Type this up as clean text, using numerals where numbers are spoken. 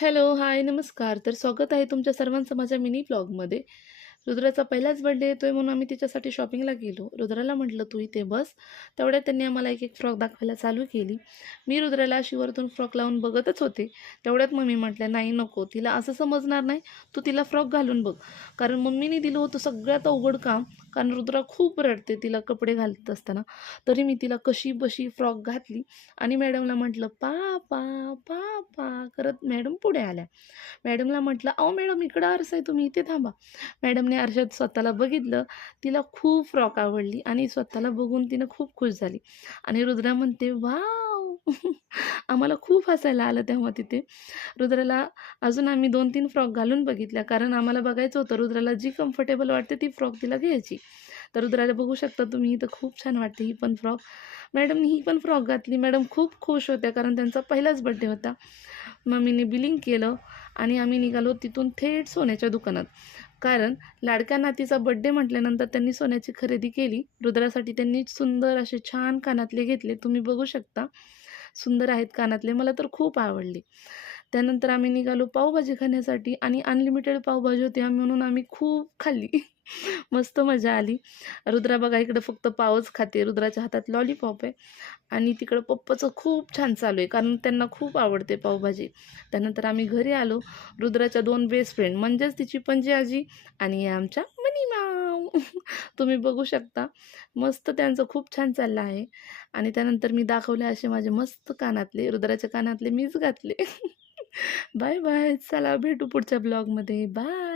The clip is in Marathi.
हॅलो, हाय, नमस्कार. तर स्वागत आहे तुमच्या सर्वांचं माझ्या मिनी ब्लॉगमध्ये. रुद्राचा पहिलाच बर्थडे येतोय म्हणून आम्ही तिच्यासाठी शॉपिंगला गेलो. रुद्राला म्हटलं, "तू इथे बस." तेवढ्यात त्यांनी आम्हाला एक-एक फ्रॉक दाखवायला चालू केली. मी रुद्राला अशी वरतून फ्रॉक लावून बघतच होते. तेवढ्यात मम्मी म्हटल्या, "नाही, नको. तिला असं समजणार नाही. तू तिला फ्रॉक घालून बघ." कारण मम्मीने दिलं होतं सगळ्यात अवघड काम. कारण रुद्रा खूप रडते तिला कपडे घालत असताना. तरी मी तिला कशीबशी फ्रॉक घातली आणि मॅडमला म्हटलं, "पापा, पापा" करत मॅडम पुढे आल्या. मॅडमला म्हटलं, "अहो मॅडम, इकडं आरसा आहे, तुम्ही इथे थांबा." मॅडमने आरशात स्वतःला बघितलं. तिला खूप फ्रॉक आवडली आणि स्वतःला बघून तिनं खूप खुश झाली. आणि रुद्रा म्हणते, "वॉव!" आम्हाला खूप हसायला आलं तेव्हा तिथे. रुद्राला अजून आम्ही 2-3 फ्रॉक घालून बघितल्या, कारण आम्हाला बघायचं होतं रुद्राला जी कम्फर्टेबल वाटते ती फ्रॉक तिला घ्यायची. तर रुद्राला बघू शकता तुम्ही, इथं खूप छान वाटते ही पण फ्रॉक. मॅडमनी ही पण फ्रॉक घातली. मॅडम खूप खुश होत्या, कारण त्यांचा पहिलाच बर्थडे होता. मम्मीने बिलिंग केलं आणि आम्ही निघालो तिथून थेट सोन्याच्या दुकानात. कारण लाडक्या नातीचा बर्थडे म्हटल्यानंतर त्यांनी सोन्याची खरेदी केली. रुद्रासाठी त्यांनी सुंदर असे छान कानातले घेतले. तुम्ही बघू शकता. सुंदर आहेत कानातले. मला तर खूप आवडले. त्यानंतर आम्ही निघालो पावभाजी खाण्यासाठी आणि अनलिमिटेड पावभाजी होती म्हणून आम्ही खूप खाल्ली. मस्त मजा आली. रुद्रा बघा इकडं फक्त पावच खाते. रुद्राच्या हातात लॉलीपॉप आहे आणि तिकडं पप्पाचं खूप छान चालू आहे, कारण त्यांना खूप आवडते पावभाजी. त्यानंतर आम्ही घरी आलो. रुद्राच्या 2 बेस्ट फ्रेंड म्हणजेच तिची पणजी आजी आणि या आमच्या मनी माऊ. तुम्ही बघू शकता. मस्त त्यांचं खूप छान चाललं आहे. आणि त्यानंतर मी दाखवले असे माझे मस्त कानातले. रुद्राच्या कानातले मीच घातले. Bye bye. चला भेटू पुढच्या ब्लॉगमध्ये. बाय.